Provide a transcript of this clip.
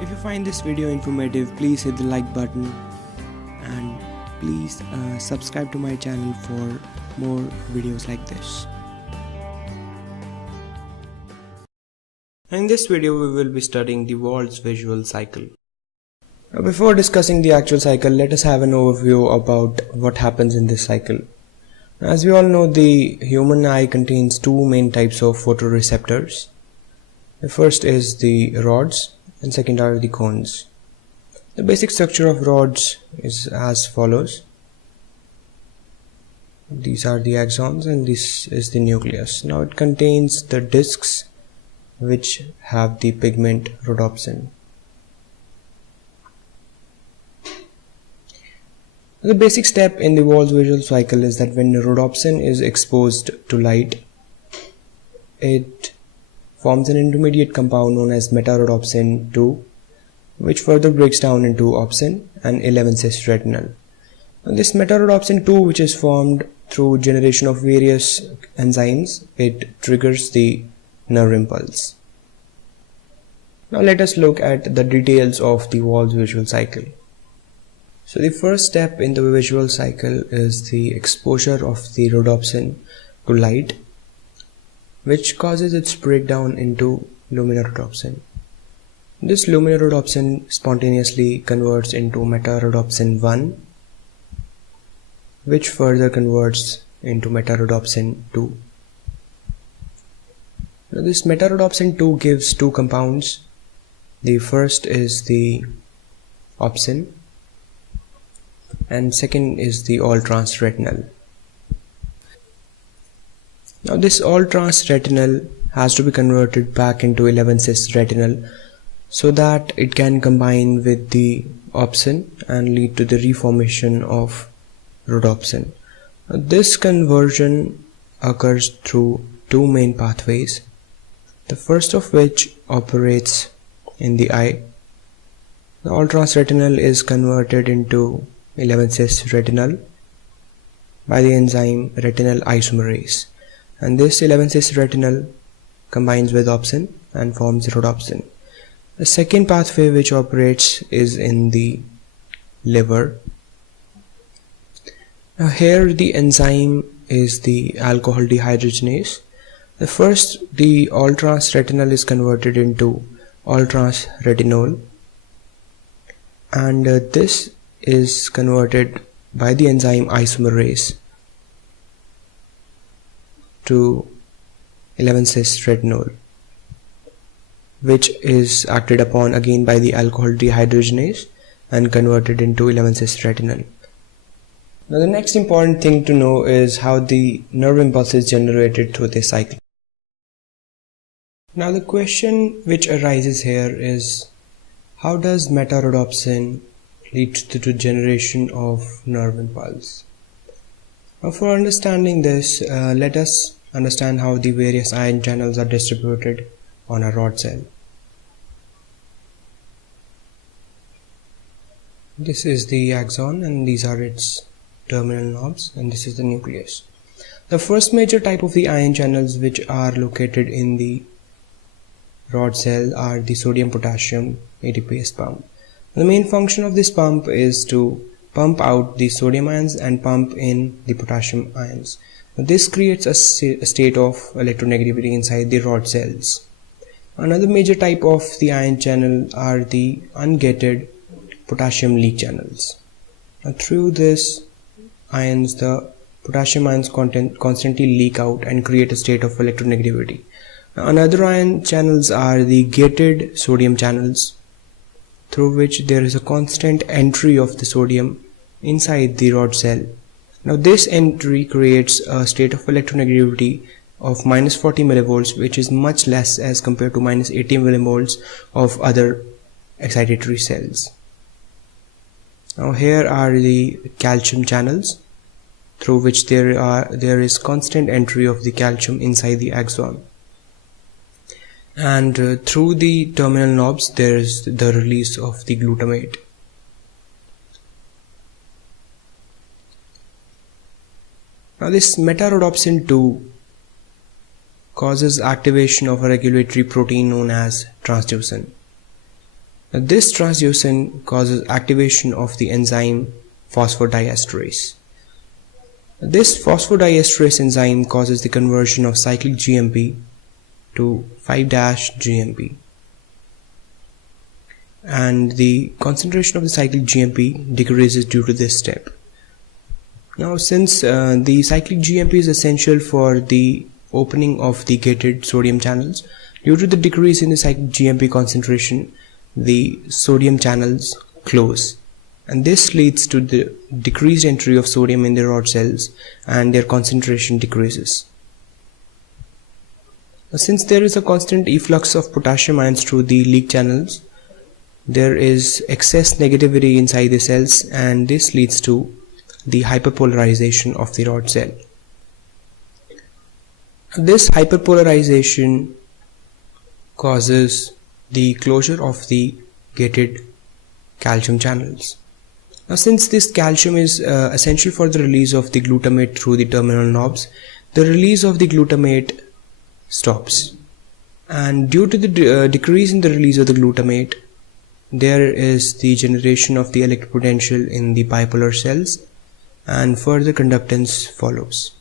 If you find this video informative, please hit the like button and please subscribe to my channel for more videos like this. In this video we will be studying the Wald's visual cycle. Now, before discussing the actual cycle, let us have an overview about what happens in this cycle. As we all know, the human eye contains two main types of photoreceptors. The first is the rods and second are the cones. The basic structure of rods is as follows. These are the axons and this is the nucleus. Now it contains the discs which have the pigment rhodopsin. The basic step in the Wald's visual cycle is that when rhodopsin is exposed to light, it forms an intermediate compound known as metarhodopsin 2, which further breaks down into opsin and 11-cis retinal. Now, this metarhodopsin 2, which is formed through generation of various enzymes, it triggers the nerve impulse. Now let us look at the details of the Wald's visual cycle. So the first step in the visual cycle is the exposure of the rhodopsin to light, which causes its breakdown into luminorhodopsin. This luminorhodopsin spontaneously converts into metarhodopsin 1, which further converts into metarhodopsin 2. Now this metarhodopsin 2 gives two compounds. The first is the opsin and second is the all-trans retinal. Now this all-trans retinal has to be converted back into 11-cis retinal so that it can combine with the opsin and lead to the reformation of rhodopsin. Now, this conversion occurs through two main pathways, the first of which operates in the eye. The all-trans retinal is converted into 11-cis retinal by the enzyme retinal isomerase, and this 11-cis retinal combines with opsin and forms rhodopsin. The second pathway which operates is in the liver. Now here the enzyme is the alcohol dehydrogenase. The all-trans retinal is converted into all-trans retinol, and this is converted by the enzyme isomerase to 11-cis retinol, which is acted upon again by the alcohol dehydrogenase and converted into 11-cis retinal. Now the next important thing to know is how the nerve impulse is generated through this cycle. Now the question which arises here is, how does metarhodopsin lead to the generation of nerve impulse? Now for understanding this, let us understand how the various ion channels are distributed on a rod cell. This is the axon and these are its terminal knobs, and this is the nucleus. The first major type of the ion channels which are located in the rod cell are the sodium-potassium ATPase pump. The main function of this pump is to pump out the sodium ions and pump in the potassium ions. This creates a state of electronegativity inside the rod cells. Another major type of the ion channel are the ungated potassium leak channels. Now, through this ions, the potassium ions constantly leak out and create a state of electronegativity. Now, another ion channels are the gated sodium channels, through which there is a constant entry of the sodium inside the rod cell. Now this entry creates a state of electronegativity of -40 millivolts, which is much less as compared to -80 millivolts of other excitatory cells. Now here are the calcium channels, through which there is constant entry of the calcium inside the axon. And through the terminal knobs there is the release of the glutamate. Now this metarhodopsin 2 causes activation of a regulatory protein known as transducin. This transducin causes activation of the enzyme phosphodiesterase. This phosphodiesterase enzyme causes the conversion of cyclic GMP to 5-GMP, and the concentration of the cyclic GMP decreases due to this step. Now, since the cyclic GMP is essential for the opening of the gated sodium channels, due to the decrease in the cyclic GMP concentration, the sodium channels close, and this leads to the decreased entry of sodium in the rod cells and their concentration decreases. Since there is a constant efflux of potassium ions through the leak channels, there is excess negativity inside the cells, and this leads to the hyperpolarization of the rod cell. This hyperpolarization causes the closure of the gated calcium channels. Now, since this calcium is essential for the release of the glutamate through the terminal knobs, the release of the glutamate stops, and due to the decrease in the release of the glutamate, there is the generation of the electric potential in the bipolar cells, and further conductance follows.